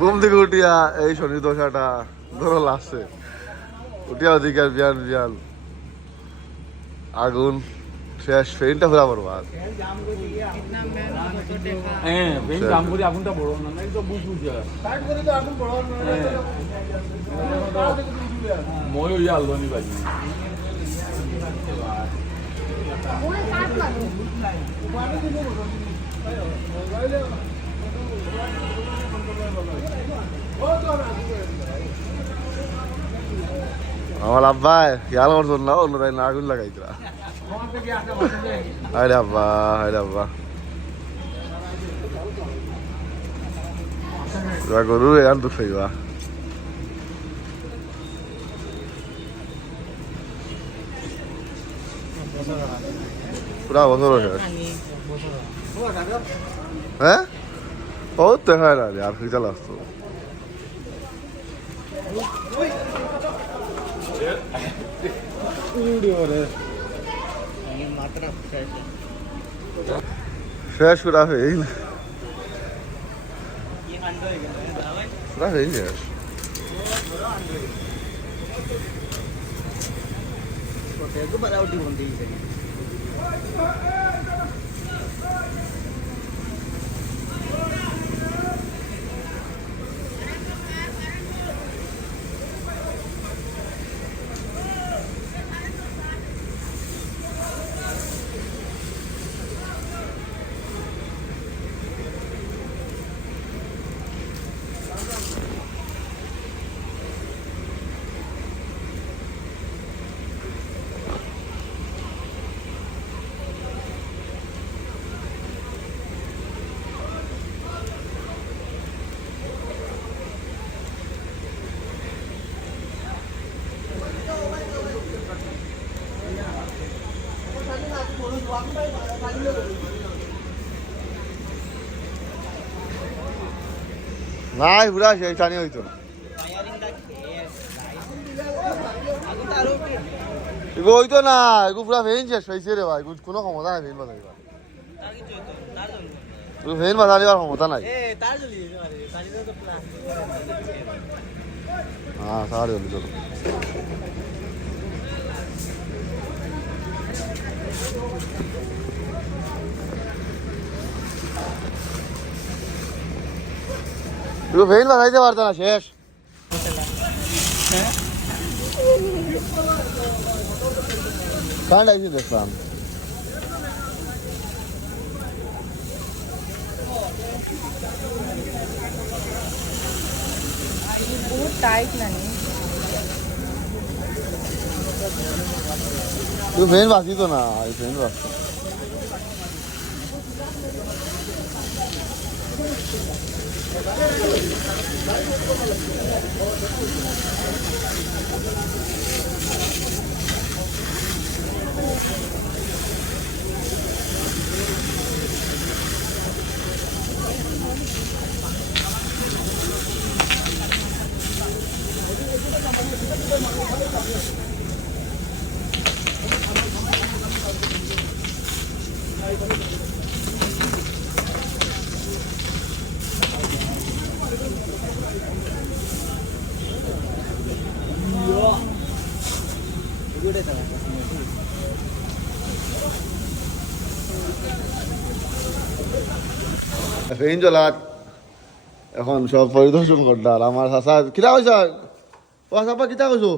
ঘুম থেকে উঠিয়া এই শনি দশাটা ধরো লাগছে, উঠিয়া ওদিকে বিয়ান বিয়ান আগুন শেষ, ফেনটা ফেরা পড়বো আর আগুনটা বড় না একদম বুঝবুঝা মই আলবানি বাজি আমার আব্বাই খেয়াল করছেন না, অন্য তাই না আগুন লাগাইতরা। হায় আব্বা, হায় আব্বা, গরু এখান তো খাইবা পুরা বছর শেষ। হ্যাঁ ও তো হয় না আর কি চাল আসতো শেষ পুরা হয়ে না, পুরা হয়ে শেষ। নাই পুরা সেই টানি হইতো না, এগো হইতো না, এগো পুরা ভেন শেষ হয়েছে রে ভাই, কোনো ক্ষমতা নাই ভেন বাজাইবার, ভেন বাজাইবার ক্ষমতা নাই। হ্যাঁ সাড়ে হলি চলো ভেন বাজাইতে পারতো না, শেষ কারেন্ট আইসি দেখলাম। বহুত টাইট নানি তুই ভেন বাঁচি তো না, ভেন বাঁচতো ফেন জলাত এখন সব পরিদর্শন করলাম। আমার চাচা কিতা কইছা, ও চাপা কিতা কইছো,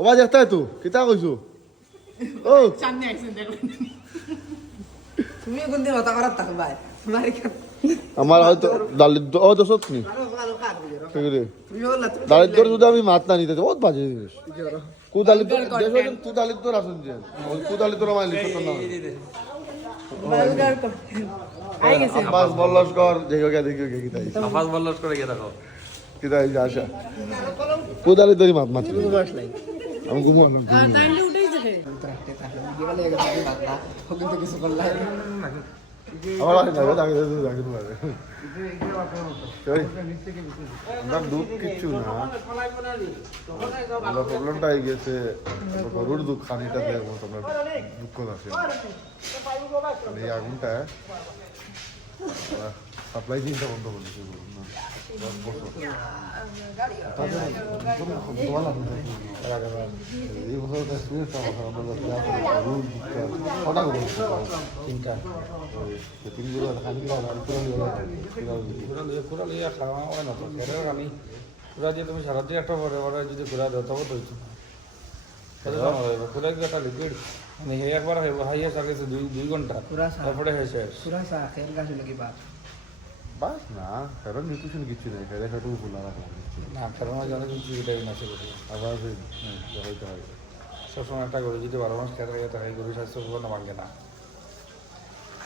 ওবা দেখতা তো কিতা কইছো, ও তুমি কোনদিন কথা করার থাকবাই আমার হয়তো দারিদ্র ও দোষত নি দারিদ্র যদি আমি মাত না নিতে বহুত বাজে জিনিস। কুদালিদ্র দেশ কুদালিদ্র আসুন যে কুদালিদ্র আমার লিখত না আব্বাস বল্লস্কর দেখো কে দেখো কে কিতা আব্বাস বল্লস্কর কে দেখো কিতা এই আশা কুদালিদ্র মাত মাত আমি ঘুমালাম আমার দুঃখ কিচ্ছু না, প্রবলেমটা হয়ে গেছে গরুর দুঃখ খানিটা দেওয়ার মতো আমার দুঃখ আছে এই আগুনটা সাপ্লাই চেইনটা বন্ধ করে দিচ্ছে এই বছর এক্সপিরিয়েন্স পুরা লিয়া খাওয়া হয় না তো ফেরার আমি পুরা দিয়ে তুমি সারা দিয়ে একটা পরে পরে যদি পুরা দাও তবে তো হইতো পুরা কি একটা লিকুইড মানে একবার হাইয়া চালিয়েছে 2 ঘন্টা তারপরে হয়েছে पूरा सा खेल का लगी बात বাস না ফেরার নিউট্রিশন কিছু নেই ফেরা সেটুকু খোলা রাখলাম না কারণ জানো কিছু এটাই না ছিল আবার হইতে হয় সবসময় একটা করে যদি 12 মাস খেতে গেলে তাই গরু স্বাস্থ্য না ভাঙে না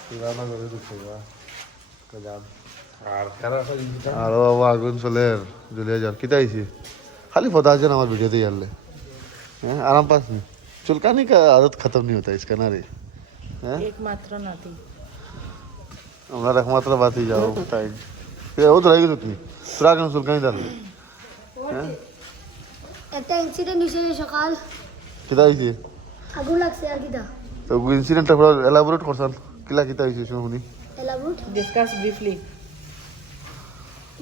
পুরানো করে দিচ্ছে যান আর খেলার একটা জিনিসটা আরো বাবা আগুন চলে জ্বলিয়ে যান কিতা আইছি খালি पता है हमारे वीडियो तो यार ले हैं आराम पास नहीं चुलकाने का आदत खत्म नहीं होता इसका ना रे हैं एकमात्र नाती हमारा एकमात्र बात ही जाओ टाइम ये वो तो रहेगी तो पूरा काम चुलकाने डाल ले हैं একটা ইনসিডেন্ট হয়েছে সকাল किता आइছি আগুন লাগছে আর কিটা तो इंसिडेंट थोड़ा एलाबोरेट करसन किला किता आइছি শুনি এলাবুট डिस्कस ब्रीफली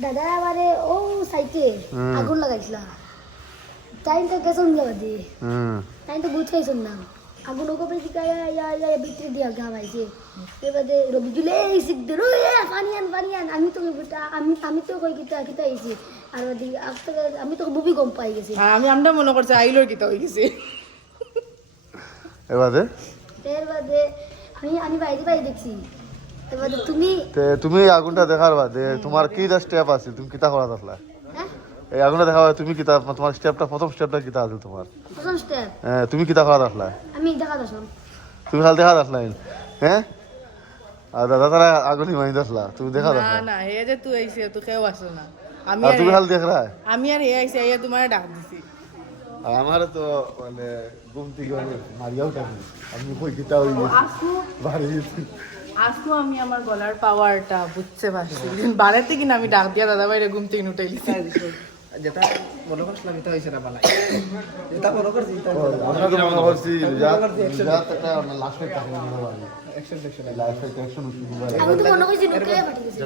দাদা আমারে ও সাইটে আগুন লাগাইছিল টাইমটা কেসন যাবে দিয়ে হুম টাইমটা বুঝাইছেন না আগুন ওকে পেছি কায়া ইয়া ভিতরে দিয়া গাবাইছে এবারে রবি জুলে সিদ্ধ রো পানি আন আমি তো বেটা আমি তো কই কিতা কিতা আইছি আর ওদি আজকে আমি তো বুবি গম পাই গেছি আমি আমরা মনে করছি আইলোর কিতা হই গেছে এবারে এর বাদে আমি বাইরে দেখছি এবারে তুমি তুমি আগুনটা দেখার বাদে তোমার কি দা স্টেপ আছে তুমি কিতা করা আসলা হ্যাঁ এই আগুনটা দেখা তুমি কিতা তোমার স্টেপটা প্রথম স্টেপটা কিতা আছে তোমার প্রথম স্টেপ হ্যাঁ তুমি কিতা করা আসলা আমি দেখা দাসন তুমি খালি দেখা আসলা হ্যাঁ আর দাদা তারা আগুনই মাই আসলা তুমি দেখা না আসলা না হে যে তুই আইছে তুই কেউ আসো না আমি আর আর তুমি খালি দেখ রা আমি আর হে আইছে আইয়া তোমার ডাক দিছি আর আমার তো মানে ঘুম থেকে মারিয়াও টাকি আমি কই কিতা হই গেছি আজকু বাড়ি আজকু আমি আমার গলার পাওয়ারটা বুঝতে পারছি বাড়াতে কিনা আমি ডাক দিয়া দাদা ভাইরে ঘুম থেকে উঠাইলি যেটা মনে করছিলাম এটা হয়েছে না বালাই যেটা মনে করছি আমরা তো মনে করছি যা একটা লাস্ট টাইম টাকা মনে হয় লাস্ট টাইম অ্যাকশন উঠি আমি তো মনে করছি নুকে ফাটি গেছে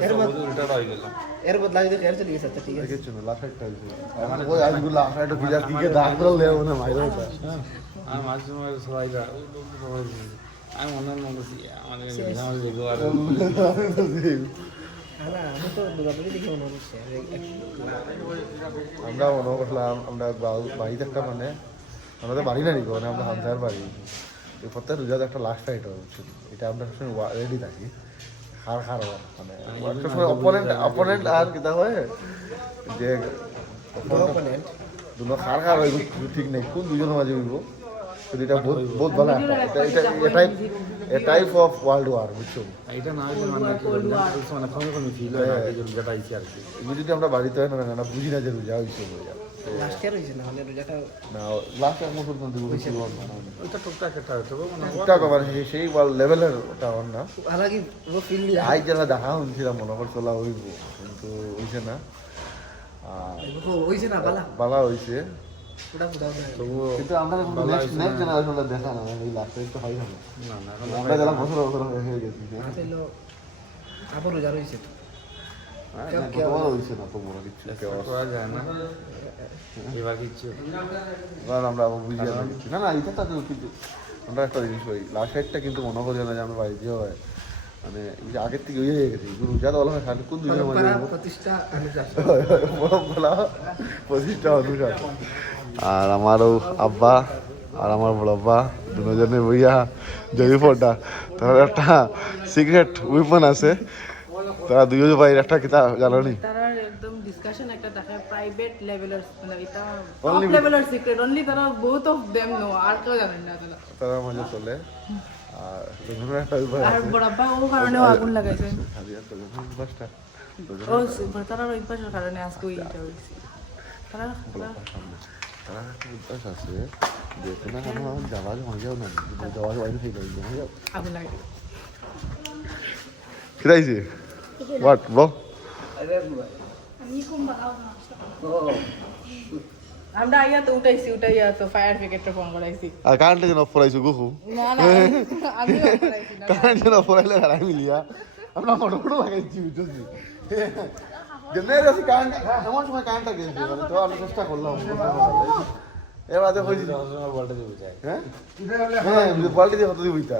উল্টা হয়ে গেল এর বদলা যদি খেয়াল চলে গেছে আচ্ছা ঠিক আছে দেখেছো না লাস্ট টাইম মানে ওই আজগুলো লাস্ট টাইম বিজার দিকে দাগ করে লেও না মাইরা ওটা আমি মাঝে সময় সবাই আমি মনে করছি আমাদের লেগো আর না আমি তো দুর্গাপুরি দেখে মনে করছি আমরা মনে করলাম আমরা বাড়িতে একটা মানে আমাদের বাড়ি না নিকো মানে আমরা হামদার বাড়ি এই প্রত্যেক রোজাতে একটা লাস্ট ফাইট হচ্ছে এটা আমরা সবসময় রেডি থাকি হার মানে সবসময় অপোনেন্ট আর কিতা হয় যে অপোনেন্ট দুনো হার হয় ঠিক নেই কোন দুজনের মাঝে হইব কিন্তু এটা বহুত ভালো এটা টাইপ অফ ওয়ার্ল্ড ওয়ার বুঝছো এটা না হলে মানে মানে কমে ফিল হয় যেটা আইছি আর কি এগুলো যদি আমরা বাড়িতে হয় না বুঝি না যে রোজা হইছে রোজা লাস্ট ইয়ার হয়েছে না হলে রোজাটা না লাস্ট এক বছর পর্যন্ত হইছে ওইটা টুকটাক একটা হতো মানে টুকটাক আবার সেই লেভেলের ওটা হন না হালাকি ও ফিল আই যারা দেখা হচ্ছিলাম মনে কর চলা হইব কিন্তু হইছে না হয়েছে না বালা বালা হইছে পুরা বুঝাও না তবুও কিন্তু আমরা নেক্সট জেনারেশনটা দেখা না এই লাস্ট টাইম তো হয় না না না আমরা যারা বছর হয়ে গেছি আসলে আবার রোজা রয়েছে তো তোমার হইছে না তো বড় কিছু করা যায় না এবার কিচ্ছু এবার আমরা আবার বুঝি না না এটা তো কিন্তু আমরা একটা জিনিস হই লাস্ট সাইডটা কিন্তু মনে করি না যে আমরা বাড়ি দিয়ে হয় মানে এই যে আগের থেকে ইয়ে হয়ে গেছে রোজা তো বলা হয় কোন দুজনের মাঝে প্রতিষ্ঠা অনুশাসন বলা প্রতিষ্ঠা অনুসার আর আমারও আব্বা আর আমার বড় আব্বা দুজনে বইয়া জয়ীফটা তার একটা সিক্রেট উইপন আছে তারা দুজন ভাই একটা কিতা জানো নি তারা একদম ডিসকাশন একটা থাকে প্রাইভেট লেভেলের মানে এটা Only টপ লেভেলের সিক্রেট অনলি তারা both of them know আর কেউ জানেন না তারা তারা মাঝে চলে আর দুজনের একটা উপায় আর আছে বড়াপা ও কারণেও আগুন লাগাইছেন খালি একটা দুজন বাসটা ও তারা ওই পাশের কারণে আজকে ওইটা হয়েছে তারা তারা একটা উদ্দেশ্য আছে যে কোনো কোনো যাওয়া হয়ে যাও না যাওয়া হয় না সেই হয়ে যাও আগুন লাগাই কিরাইছে হোয়াট ব্রো আমি কোন বাগাও না আমরা আইয়া তো উঠাইয়া তো ফায়ার ব্রিগেডটা ফোন করাইছি আর কারেন্ট যেন অফ করাইছো গুখু না না আমি করাইছি না কারেন্ট যেন অফ করাইলে হারাই মিলিয়া আমরা মোটামুটি লাগাইছি বুঝছি যেমনি আছে কারেন্ট এমন সময় কারেন্টটা গেছে মানে তো আমি চেষ্টা করলাম এবার তো হয়েছিল বলটা দিয়ে বুঝায় হ্যাঁ হ্যাঁ বাল্টি দিয়ে হতো বুঝতে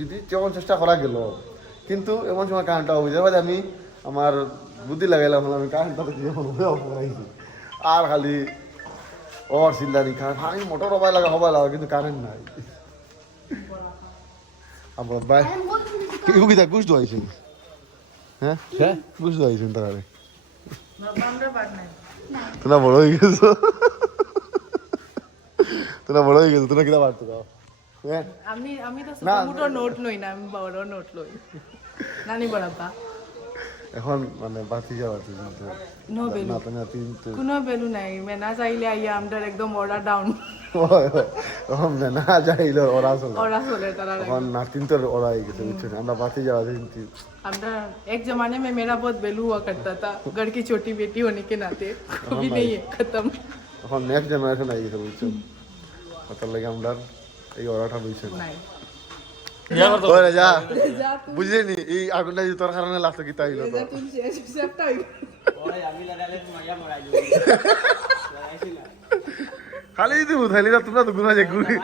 যদি যেমন চেষ্টা করা গেল কিন্তু এমন সময় কারেন্টটা বুঝতে পারি আমি আমার বুদ্ধি লাগাইলাম আমি কারেন্টটা দিয়ে অফাইছি আর খালি ওর চিল্লানি কারণ আমি মোটর হবাই লাগা কিন্তু কারেন্ট নাই আমার ভাই ইউকিতা গুছ দোয়াইছেন হ্যাঁ হ্যাঁ গুছ দোয়াইছেন তারা তোরা বড় হয়ে গেছো তোরা বড় হয়ে গেছো তোরা কিনা পারতো দাও হ্যাঁ আমি তো ছোট নোট লই না আমি বড় নোট লই নানি বড়াপা এখন মানে বাতি যাওয়া নো বেলু না না তিন কোনো বেলু নাই মেনা চাইলে আইয়া আমদার একদম অর্ডার ডাউন এখন না যাইলো ওরা চলে ওরা চলে তারা এখন না তিন তোর ওরা হয়ে গেছে বুঝছেন আমরা বাতি যাওয়া তিন हमरा एक जमाने में मेरा बहुत बेलू हुआ करता था घर की छोटी बेटी होने के नाते कभी नहीं है खत्म এখন নেক্সট জেনারেশন আই গেছে বুঝছেন তার লাগে আমরা এই ওরাটা বুঝছেন नहीं ওরে যা বুঝলেনি এই আগুনটা যদি তোর কারণে লাস্ট কি তাইলো তো तुम सेफ्टा খালি যদি বুঝাইলি না তোমরা তো গুনা যে গুলি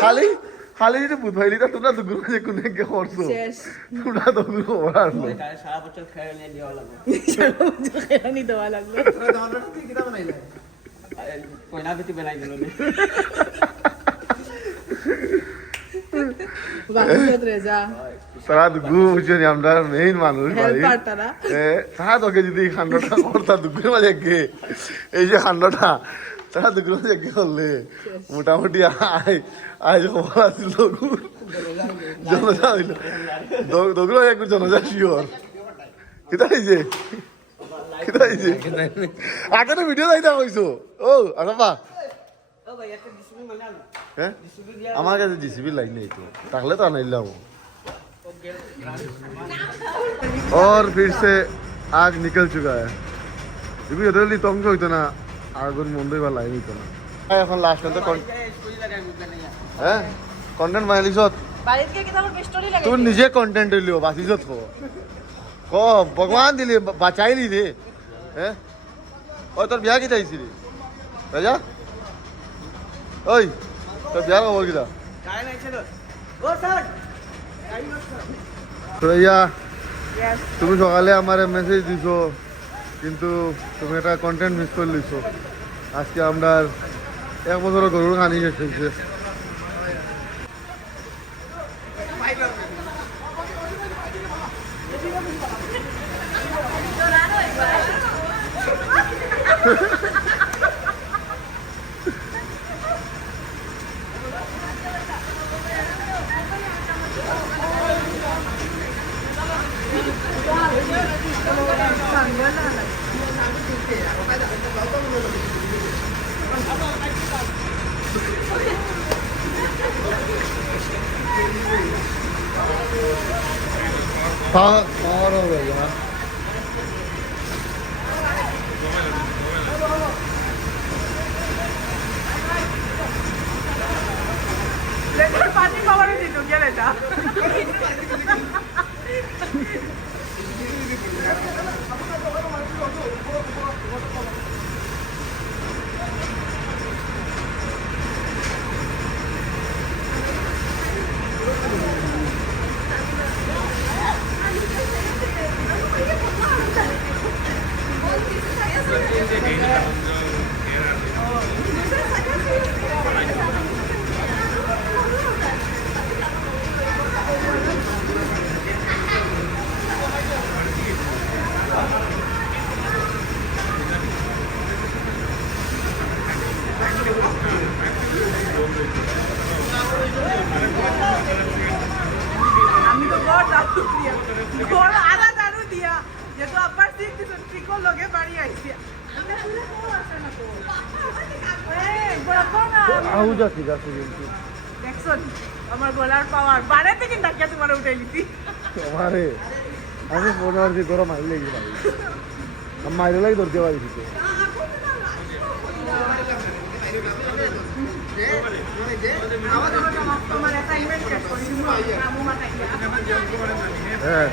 খালি খালি যদি বুঝাইলি না তোমরা তো গুনা যে কোনে কে করছো शेष তোমরা তো গুলো ওরার না সারা বছর খেয়ে নিয়ে দেওয়া লাগবে चलो मुझे खेला नहीं दवा लग কিতা বানাইলে কয়না বেটি বানাই দিল बाकी रेजा তারা তো গু বুঝছেন আমরা মেইন মানুষ ভাই হেল্পার তারা তারা তোকে যদি খান্ডটা করতা দুপুরের মাঝে গে এই যে খান্ডটা তারা দুপুরের মাঝে গে করলে মোটামুটি আয় খবর আসছিল জনজা হইল দগুলো একটু জনজা শিওর কিতা হয়েছে কিতা হয়েছে আগে তো ভিডিও যাইতা কইছো ও আচ্ছা ও ভাই একটা ডিসপ্লে মানে আনো হ্যাঁ আমার কাছে জিসিবি লাইন নেই তো তাহলে তো আনাইলাম और फिर से आग निकल चुका है क्योंकि जल्दी तो हमको इतना आगुन मुंबई वाला ही तो ना এখন লাস্ট তো স্টোরি লাগাই মুখে নাই হ্যাঁ কন্টেন্ট বানাইছ बारिश के किताब में स्टोरी लगे তুই নিজে কন্টেন্ট লিও বাসিছ কো ভগবান দিলি বাঁচাইলি রে হ্যাঁ ওই তোর বিয়া কি চাইছিলি রাজা ওই তোর বিয়ার খবর কিটা কাই নাই ছিল ও স্যার সুরাইয়া তুমি সকালে আমার মেসেজ দিছো কিন্তু তুমি একটা কন্টেন্ট মিস করে লিছো আজকে আমরা 1 বছরের গরুর খানি শেষ হয়েছে पावर हो गई यार लेकर पानी पावर दी तो क्या लेता আমি তো বড় দাদু দিয়া বড় আধা দাদু দিয়া যেহেতু আবার সিট ট্রিকল লগে বাড়ি আইছি আহুজা ঠিক আছে কিন্তু দেখছো আমার গলার পাওয়ার বাড়ে থেকে ডাকিয়া তোমার উঠাই লিতি আমারে আমি মনে হয় যে গরম আইলে গেছি ভাই আমি মাইরে লাগি ধরতে পারি হ্যাঁ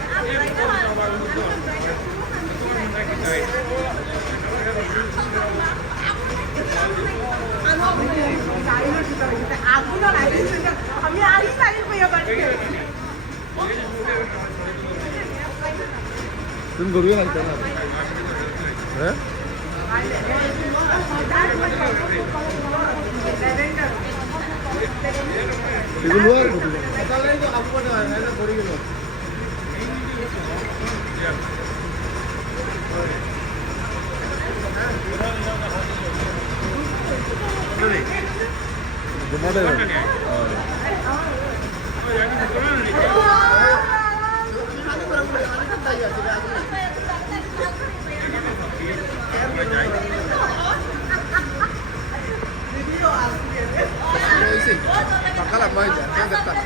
তুমি গরিব লাগতো না হ্যাঁ এগুলো Bakalan mau aja, kan tetap.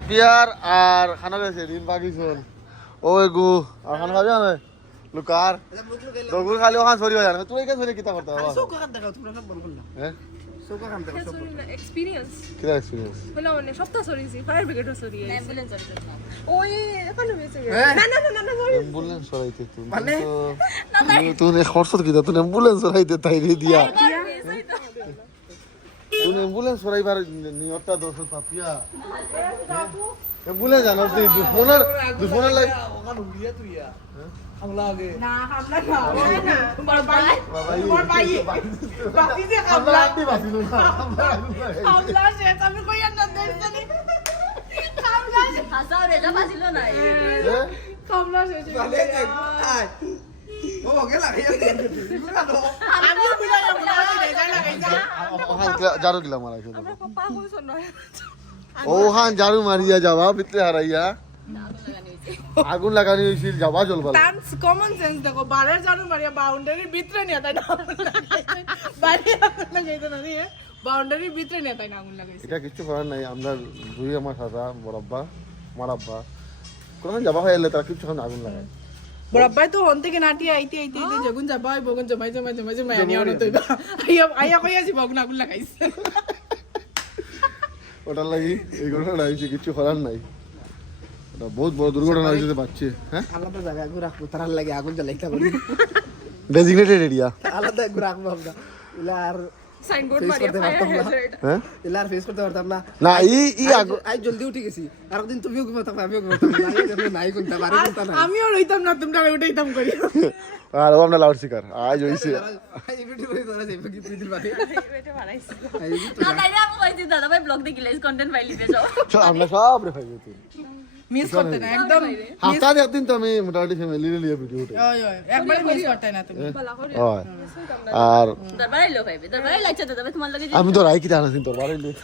বিয়ার আর খানা গেছে দিন বাকি চল ও এগু আর খানা খাবি না লুকার দগুর খালি ওখান সরি হয় না তুই এখানে সরি কিতা করতে হবে Suka kan dekat, suka kan boleh lah. হ্যাঁ Suka kan dekat. এক্সপিরিয়েন্স কিতা এক্সপেরিয়েন্স হলো মানে সপ্তাহ সরিছি ফায়ার ব্রিগেডও সরি অ্যাম্বুলেন্স সরি ওই এখন হয়েছে না না না না অ্যাম্বুলেন্স সরাইতে তুই মানে? তুই খরচ কিতা তুই অ্যাম্বুলেন্স সরাইতে তাই রে দিয়া তুই অ্যাম্বুলেন্স সরাইবার নিয়তটা দোষ পাপিয়া অ্যাম্বুলেন্স জানো তুই দুফোনের লাগ Kan dia tuh ya. Hamla lagi. না হামলা না না তোমার ভাই বাকি যে আমরা হামলা আন্টি বাসিল না হামলা শেষ আমি কই না দেখছনি হামলা হাসাও রেজা বাজিল না হামলা শেষ Balik aja. Ay. Oh, oke lah ya. Gimana dong? আমি বিনা হামলা রেজা লাগাইছা ওখান জারু গিলা মারাইছে আমরা পাপা হইছ নয় ওখান জারু মারিয়া যাবা ভিতরে হারাইয়া আগুন লাগানি হয়েছিল যাবা জ্বলবা টান্স কমন সেন্স দেখো বারের জানু মারিয়া বাউন্ডারির ভিতরে নিয়ে তাই না বাইরে আগুন লাগাইতে না নিয়ে বাউন্ডারির ভিতরে নিয়ে তাই না আগুন লাগাইছে এটা কিছু করার নাই আমরা দুই আমার সাজা বড়াব্বা আমার আব্বা কোন যাবা হয়ে এলে তারা কিছু আগুন লাগায় বরাব্বাই তো হন থেকে নাটি আইতে আইতে আইতে যখন যাবা হয় বগুন জমাই আনি আনো তৈবা আইয়া কই আছি বগুন আগুন লাগাইছে ওটার লাগি এই ঘটনাটা হয়েছে কিছু করার নাই ওটা বহুত বড় দুর্ঘটনা হয়েছে বাচ্চে হ্যাঁ আলাদা জায়গা ঘুরে রাখবো তার লাগে আগুন জ্বালাইতে পারি ডেজিগনেটেড এরিয়া আলাদা ঘুরে রাখবো আমরা ইলা আর সাইনবোর্ড ফেস মারিয়া করতে ফায়ার পারতাম না হ্যাজার্ড হ্যাঁ ইলা আর ফেস করতে পারতাম না না এই আগুন আজ জলদি উঠে গেছি আর একদিন তুমিও ঘুমাতাম আমিও ঘুমাতাম নাই কোনটা বাড়ি কোনটা না আমিও রইতাম না তোমরা উঠাইতাম করি আর ও আমরা লাউড স্পিকার আজ হইছে এই ভিডিও করে তোরা যাইবে কি তুই দিন বাদে এটা বানাইছি এই না তাইলে আমি কইছি দাদা ভাই ব্লগ দেখি লাইস কন্টেন্ট ফাইলি পেছো তো আমরা সব রে ভাই মিস করতে না একদম হাফতায় একদিন তো আমি মোটামুটি ফ্যামিলি নিয়ে ভিডিও উঠে ওই একবারে মিস করতে না তুমি ভালো করে হয় আর দরবারে লো ভাই দরবারে লাগছে দাদা ভাই তোমার লগে আমি তো রাই কি জানাসিন তোর বাড়ি লিয়ে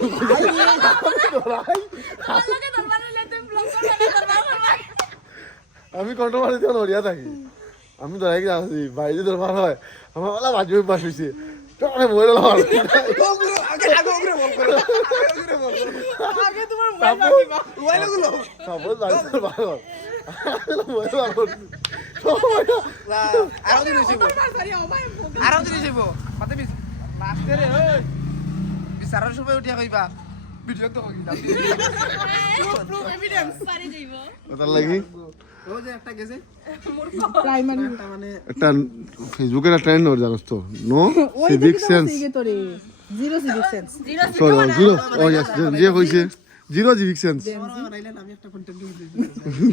তোমার লগে দরবারে লে তুমি ব্লগ করবে দরবার করবে আমি কন্ট্রোল দিতে নড়িয়া থাকি আমি তো রাই কি জানাসি ভাই যদি দরবার হয় আমার বলা বাজবে পাশ হইছে তো আমি বলে লাও আগে ওগরে বল করো আগে বল করো আগে তোমার মোবাইল রাখিবা ওয়াইলো গুলো সাপোজ লাগছে ভালো আরো দিন হইছিব সরি ও ভাই আরো দিন হইছিব মাতে বিস লাস্টে রে ওই বিচারার সময় উঠিয়া কইবা ভিডিও তো কইলা প্রুফ এভিডেন্স পারে যাইব ওটার লাগি ও যে একটা গেছে প্রাইমারি একটা মানে একটা ফেসবুকের একটা ট্রেন্ড ওর জানোস তো নো সিভিক সেন্স তোরে zero civic sense sorry zero ও ইয়েস যে কইছে জিরো সিভিক সেন্স বানাইলেন আমি একটা কন্টেন্ট দিই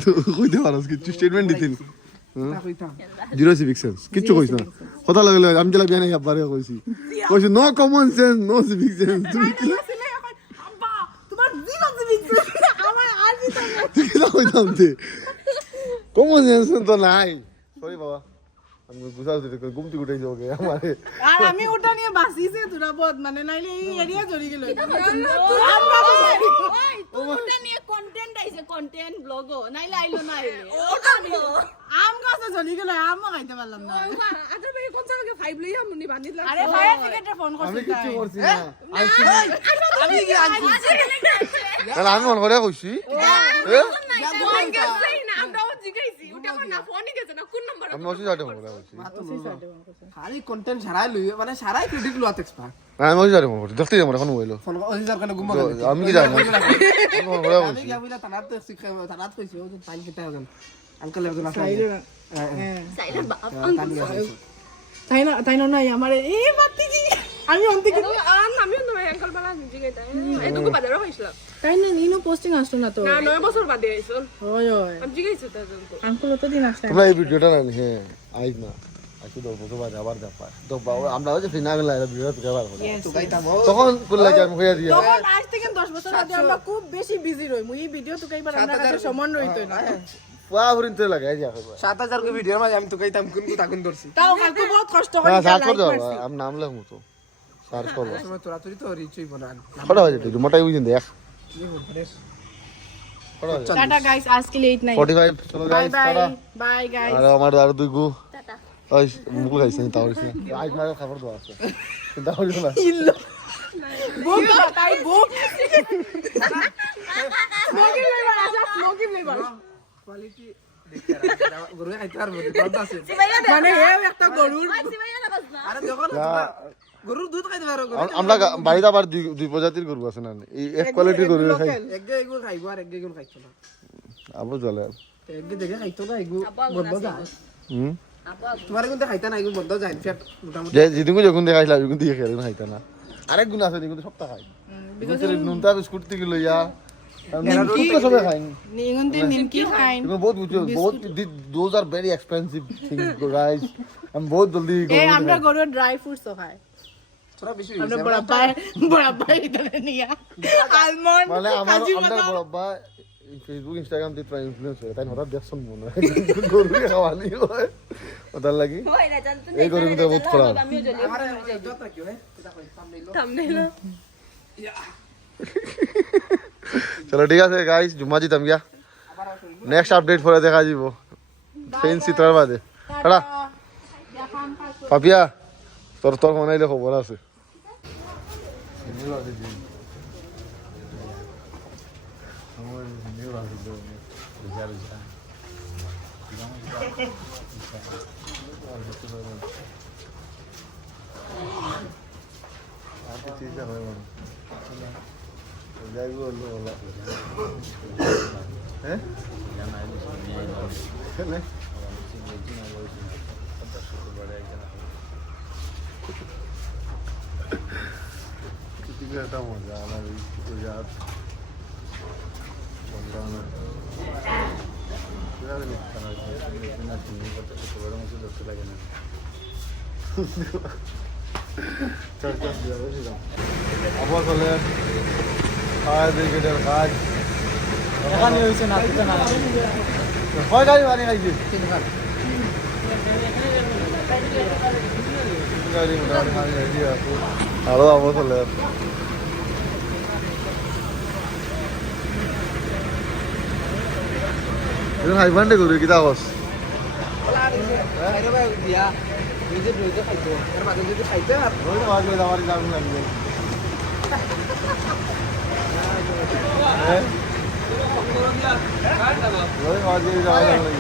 তো কইতে পারস কিছু স্টেটমেন্ট দিতেন তা কইতাম জিরো সিভিক সেন্স কিচ্ছু কইছ না কথা লাগলে আমি যেলা বিয়ানে একবারে কইছি কইছি no common sense no civic sense তুমি কি আব্বা তোমার জিরো সিভিক সেন্স আমার আর দিতে তুই কি কইতাম তে কমন সেন্স তো নাই সরি বাবা আমি গুছাও দিতে ঘুমতি উঠাই যাওগে আমারে আর আমি ওটা নিয়ে বাসিছে তোরা বহুত মানে নাইলে এই এরিয়া জড়ি গেল ওটা নিয়ে কন্টেন্ট কন্টেন্ট আইছে কন্টেন্ট ব্লগও নাইলে আইলো না আইলে ওটা তো আম গাছে জ্বলি গেল আমও খাইতে পারলাম না আচ্ছা ভাই কোন জায়গায় 5 লইয়া মুনি বানি দিলাম আরে ফায়ার ব্রিগেডে ফোন করছি আমি কিছু করছি না আমি কি আনছি তাহলে আমি মন করে কইছি ফোন গেছে না আমরাও জিগাইছি ওটা আমার না ফোনই গেছে না কোন নাম্বার আমি ওসি সাইডে মন করে কইছি খালি কন্টেন্ট সারাই লই মানে সারাই ক্রেডিট লওয়াত এক্সপার্ট আমি ওসি সাইডে মন করে দেখতে আমার এখন হইলো ফোন অফিসার কানে গুম্বা আমি কি জানি আমি মন করে আমি কইছি গিয়া বইলা থানাত শিক্ষা থানাত কইছি ও তো পাঁচ কিটা হজন আঙ্কেল একজন আছে সাইলেন্ট বাপ তাই না নাই আমার এই বাতি জি আমি অন্তে কি আমিও তো আঙ্কেল বালা জিগাইতা এটুকু বাদে রাখাইছিলাম তাই না নিনো পোস্টিং আসলো না তো না 9 বছর বাদে আইছল হয় হয় আমি জিগাইছি তো জনকে আঙ্কুল তো দিন আসছে তোমরা এই ভিডিওটা না হ্যাঁ আইজ না আজকে 10 বছর বাদে আবার দেখা তো আমরা ওই যে ফিনাল লাইলা ভিডিও থেকে আবার তো গাইতাম তখন কোন লাগে আমি কইয়া দিয়া তখন আজ থেকে 10 বছর আগে আমরা খুব বেশি বিজি রই মুই এই ভিডিও তো কইবার আমরা কাছে সমান রইতো না পুয়া ভরিন তো লাগে আইজ আগে 7000 কে ভিডিওর মাঝে আমি তো গাইতাম কোন কো তাকুন করছি তাও কালকে বহুত কষ্ট করে হ্যাঁ সার্চ করে দাও লাইক মারছি আমি নাম লেখমু তো সার্চ করব সময় তোরাতুরি তো রিচ হইব না কটা বাজে তুই মোটাই বুঝিন দেখ কটা বাজে টাটা গাইস আজকে লেট নাই 45 চলো bye guys bye tata bye guys আর আমার আর দুই গু ওই মুখ লাগাইছে তাও হইছে আজ মারা খবর দাও আছে চিন্তা করিও না ইল্লো বুক তাই বুক স্মোকিং ফ্লেভার আছে স্মোকিং ফ্লেভার কোয়ালিটি দেখতে গরু খাইতে আর মধ্যে কথা আছে মানে এও একটা গরুর আরে দেখো না গরুর দুধ খাইতে পারো আমরা বাড়িতে আবার দুই প্রজাতির গরু আছে না এই এক কোয়ালিটির গরু খাই একগে এগুলো খাইবো আর একগে এগুলো খাইতো না আবু চলে একগে দেখে খাইতো না এগুলো বন্ধ যায় হুম তোমার কিন্তু খাইতা না এগুলো বন্ধ যায় ইনফ্যাক্ট মোটামুটি যে যেদিন যখন দেখাইলা কিন্তু দিয়ে খেলে খাইতা না আরেক গুণ আছে কিন্তু সপ্তাহ খাই বিকজ নুনটা বিস্কুট থেকে লইয়া নিমকি সবে খাই নিগুন্তি নিমকি খাইন কিন্তু বহুত বহুত those are very expensive things guys আমি বহুত জলদি এ আমরা গরুর ড্রাই ফ্রুটস খাই তোরা বেশি আমরা বড় ভাই ইতনে নিয়া আলমন্ড মানে আমার কাজু আমরা বাদাম বড় ফেসবুক ইনস্টাগ্রাম দিয়ে প্রায় ইনফ্লুয়েন্স হয় তাই হঠাৎ দেখছন মনে হয় গরু খাওয়ানি হয় ওটার লাগি এই গরু কিন্তু বহুত খারাপ আমার যত কি হয় এটা কই সামনে থাম্বনেল চলো ঠিক আছে গাইস জুম্মা জিতাম গিয়া নেক্সট আপডেট পরে দেখা যাব ফেন চিত্রার বাদে টাটা পাপিয়া তোর তোর মনাইলে খবর আছে একটা মজা আমার এই পূজার আবার বলে কাজ ক্রিকেটের কাজ এখানে হইছে না তো না কয় গাড়ি বানি খাইছি গাড়ি মোটামুটি খাই খাইছি আছে আরো আবার চলে হাইবান্ডে করি কিতা কস খাইতে ভাই দিয়া নিজে নিজে খাইতো এর মাঝে যদি খাইতে আর ওই তো বাকি আমার দাম লাগবে ওই বাকি দাম লাগবে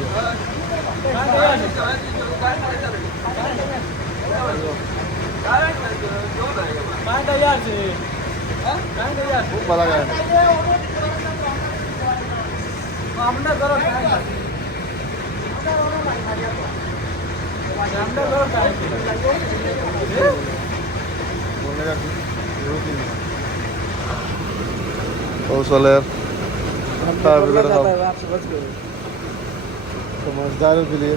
খুব ভালো লাগে कौशलेर समझदारों के लिए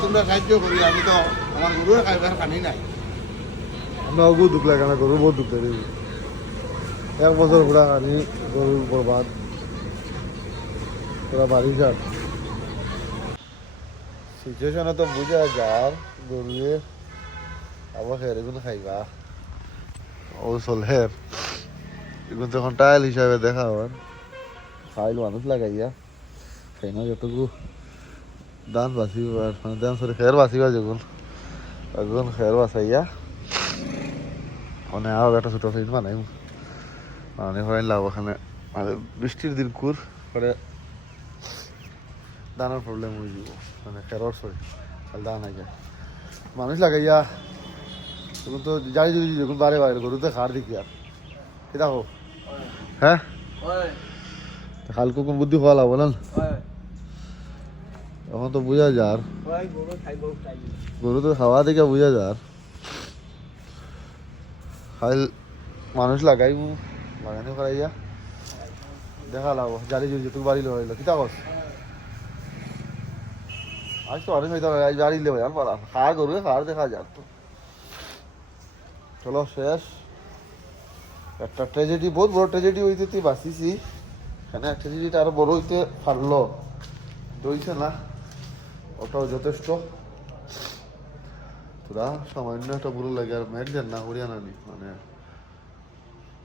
তোমরা সাহায্য করি আমি তো আমার গরুর খাইবার পানি নাই আমরা ওগু দুঃখ লাগে না গরু বহুত দুঃখ লাগে এক বছর ঘোরা খানি গরুর বরবাদ তোরা বাড়ি যান সিচুয়েশনে তো বুঝা যার গরুয়ে আবার হেরে গুলো খাইবা ও চলের এখন তখন টাইল হিসাবে দেখা আবার ফাইল মানুষ লাগাইয়া ফেনা যতটুকু দান বাঁচিবার মানে দান সরি খের বাঁচিবা যখন এখন খের বাঁচাইয়া মানে আরো একটা ছোটো ফ্রেন্ড বানাই মানে হরাই লাভ ওখানে মানে বৃষ্টির দিন কুর করে দানার প্রবলেম হয়ে যাব মানে খেরর সরি খালি দান আগে মানুষ লাগাইয়া তখন তো যাই যদি যখন বারে বারে গরুতে খার দেখি আর কি দেখো হ্যাঁ কালকে কোন বুদ্ধি খাওয়া লাগবো না এখন তো বুঝা যার গরু তো খাওয়া দেখে বুঝা যার খাইল মানুষ লাগাই লাগানি করাইয়া দেখা লাগবো জারি যদি যেটুকু বাড়ি লইল কিতা কস আজ তো অনেক হইতে আজ বাড়ি লেবে আর পারা খাওয়া গরু খাওয়ার দেখা যাক তো চলো শেষ একটা ট্র্যাজেডি বহুত বড় ট্র্যাজেডি হইতে তুই বাঁচিছি এখানে ট্র্যাজেডিটা আরো বড় হইতে পারলো দইছে না ওটাও যথেষ্ট তোরা সামান্য একটা ভুল লাগে আর মেট দেন না হরিয়ানা নি মানে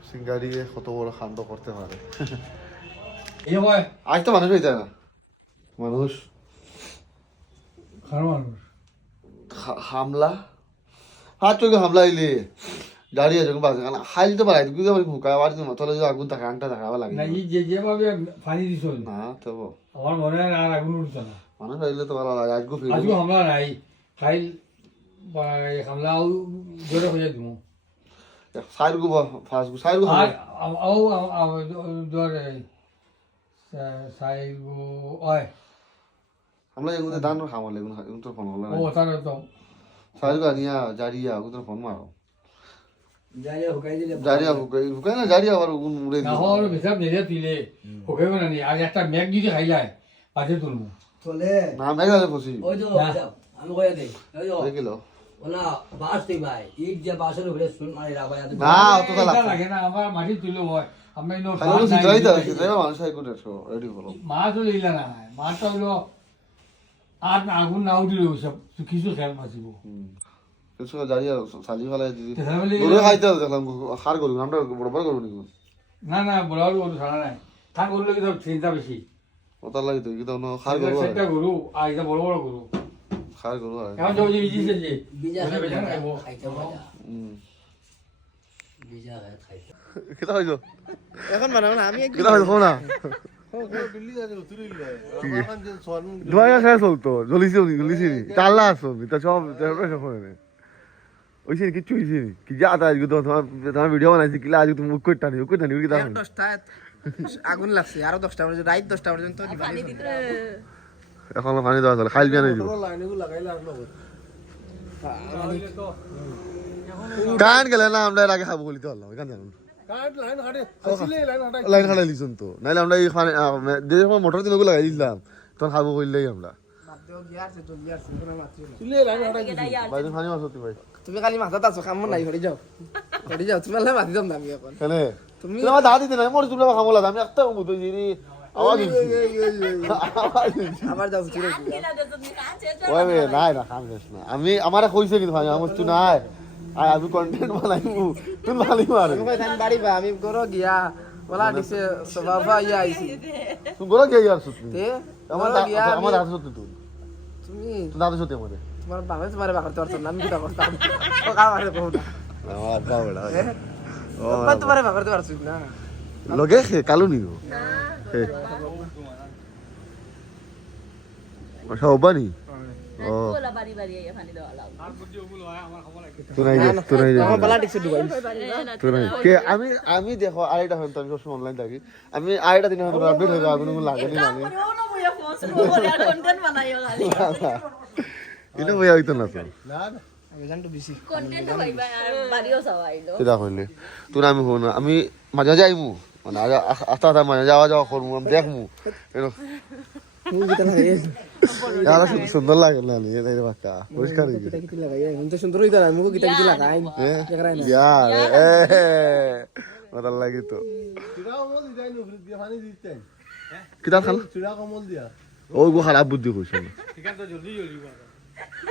সিঙ্গারিয়ে কত বড় কাণ্ড করতে পারে আজ তো মানুষ হইতে না মানুষ হামলা হাত চোখে হামলা হইলে দাঁড়িয়ে যখন বাজে কারণ হাইল তো পারাই বুঝতে পারি হুকা বাড়ি তোমার তাহলে যদি আগুন থাকে আংটা থাকা লাগে না যেভাবে পানি দিছ না তো আমার মনে হয় আর আগুন উঠছে না মানুষ হইলে তো ভালো লাগে আজকে ফিরে আজকে হামলা নাই খাইল হামলা জোরে হয়ে দিব সাইড গো ফাস্ট গো সাইড গো আর জোরে সাইগো ওই আমরা এগুলো দান খামালে এগুলো তো ফোন হলো না ও তারে তো সাইড গো আনিয়া জারিয়া ওগুলো ফোন মারো জারিয়া হুকাই দিলে জারিয়া হুকাই না জারিয়া আবার উগুন উড়ে না হওয়ার হিসাব নিলে তুইলে হুকাই না নি আর একটা ম্যাগ যদি খাইলাই পাশে তুলবো চলে না মেঘালে ফসি ওই তো আমি কয়ে দেই ওই তো দেখিলো ওনা বাস তুই ভাই ইট যে বাসের উপরে শুন মানে রাখা যাবে না অত তো এটা লাগে না আমার মাটি তুলো হয় আমি নো খালি সিটাই দা সিটাই মানুষ আই কোন রেডি হলো মাছ হলো ইলা না মাছটা হলো আর আগুন না উঠিলে সব কিছু খেয়াল মাছিব কিছু জারিয়া সালি ফেলাই দিদি তাহলে গরু খাইতে দেখলাম খার গরু আমরা বড় বড় গরু নিব না না বড় গরু ছাড়া নাই থাক গরু লাগে তো চিন্তা বেশি ওটার লাগি তো কি তো খার গরু সেটা গরু আর এটা বড় বড় গরু খার গরু আর এখন যে বিজিছে যে বিজা খাইবো খাইতে মজা হুম বিজা খাইতে কিটা হইছো এখন বানাবো না আমি কিটা হইছো না দোয়া খায় চলতো জ্বলিছি চাল্লা আসো তা সব ওইসে কিছু হইছে কি যা তা আজকে তোমার ভিডিও বানাইছি কিলা আজকে তুমি মুখ করতে নি কি দাও 10টা আগুন লাগছে আরো 10টা পর্যন্ত রাত 10টা পর্যন্ত এখন পানি দেওয়া চলে খাইল বিয়া নাই কান গেলে না আমরা এর আগে খাবো বলিতে পারলাম কান জানুন লাইন খাটাই লিছুন তো নাইলে আমরা এই যে সময় মোটর দিনগুলো লাগাই দিলাম তখন খাবো করলেই আমরা পানি মাছ হতে ভাই তুমি খালি মাথাত আছো কাম নাই হরি যাও তুমি আল্লাহ মাতি দাম আমি এখন কেন তুমি আমার দাদি দিন মোর চুলে খাবো আমি একটা মতো জিনি আওয়াজ আবার যাও চুরে ওই নাই না খাম না আমি আমারে কইছে কিন্তু ভাই আমার তো নাই আর আমি কন্টেন্ট বানাইমু তুই মালি মারে ভাই ধান বাড়ি বা আমি গরো গিয়া ওলা দিছে সবাবা ইয়া আইছি তুই গোলা কে ইয়ার সুতি তে আমার দাদা সত্যি তুই তুমি দাদা সত্যি আমারে তোমার বাবা তোমার বাবার তোর নাম কি করতাম ও কামারে কোন আমার বাবা ও তোমার বাবার তোর সুত না লগে কালু নিও সবানি ও বাড়ি বাড়ি পানি দেওয়া আমার বালা টিকছে দুবাই আমি দেখো আরেকটা হন আমি সবসময় অনলাইন থাকি আমি আরেকটা দিন হয়তো আপডেট হয়ে যাবে কোনো লাগেনি মানে এটা হয়ে হইতো না তো সেটা হইলে তোর আমি হো না আমি মাঝে যাইমু মানে আস্তে আস্তে মাঝে যাওয়া করবো আমি দেখমু সুন্দর লাগে না বাক্কা পরিষ্কার সুন্দর হইতো না মুখ কিতা কিতা লাগাই মজার লাগে তো কিতা খাল ওই গো খারাপ বুদ্ধি কইছে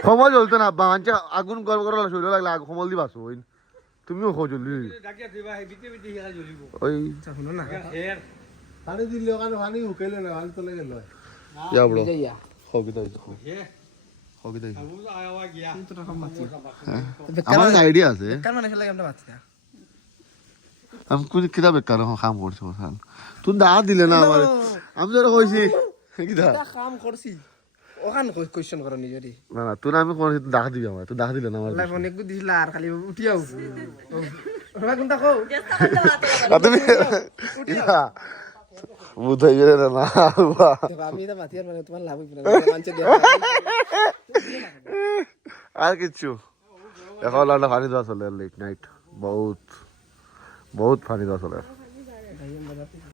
সময় জ্বলতো না বাঞ্চা আগুন গরম করা শরীর লাগলে কমল দিবা তুমিও খো জলদি ডাকিয়া দিবা এই বিতে বিতে হিয়া জ্বলিব ওই শুনো না এর পানি দিলে ওখানে পানি শুকাইলে না পানি তলে গেল ইয়া বড় যাইয়া খো কিদাই খো হে খো কিদাই আবু আয়া গিয়া তো রকম মাছি আমার আইডিয়া আছে কার মানে খেলা আমরা মাছি আমি কোন কিতা বেকার কাম করছো সাল তুই দা দিলে না আমার আমি যেটা কইছি কিতা কাম করছি ওখান কোয়েশ্চন করো নিজেরই না না তুই আমি কোন দা দিবি আমার তুই দা দিলে না আমার লাইফ অনেক দিছিল আর খালি উঠিয়াও ওরা কোনটা কও তুমি ইয়া বুঝাই গেলে না না আমি এটা মাতিয়ার মানে তোমার লাভ হইবে না মানছে দিয়া আর কিছু এখন লাডা পানি দেওয়া চলে লেট নাইট বহুত বহুত পানি দেওয়া চলে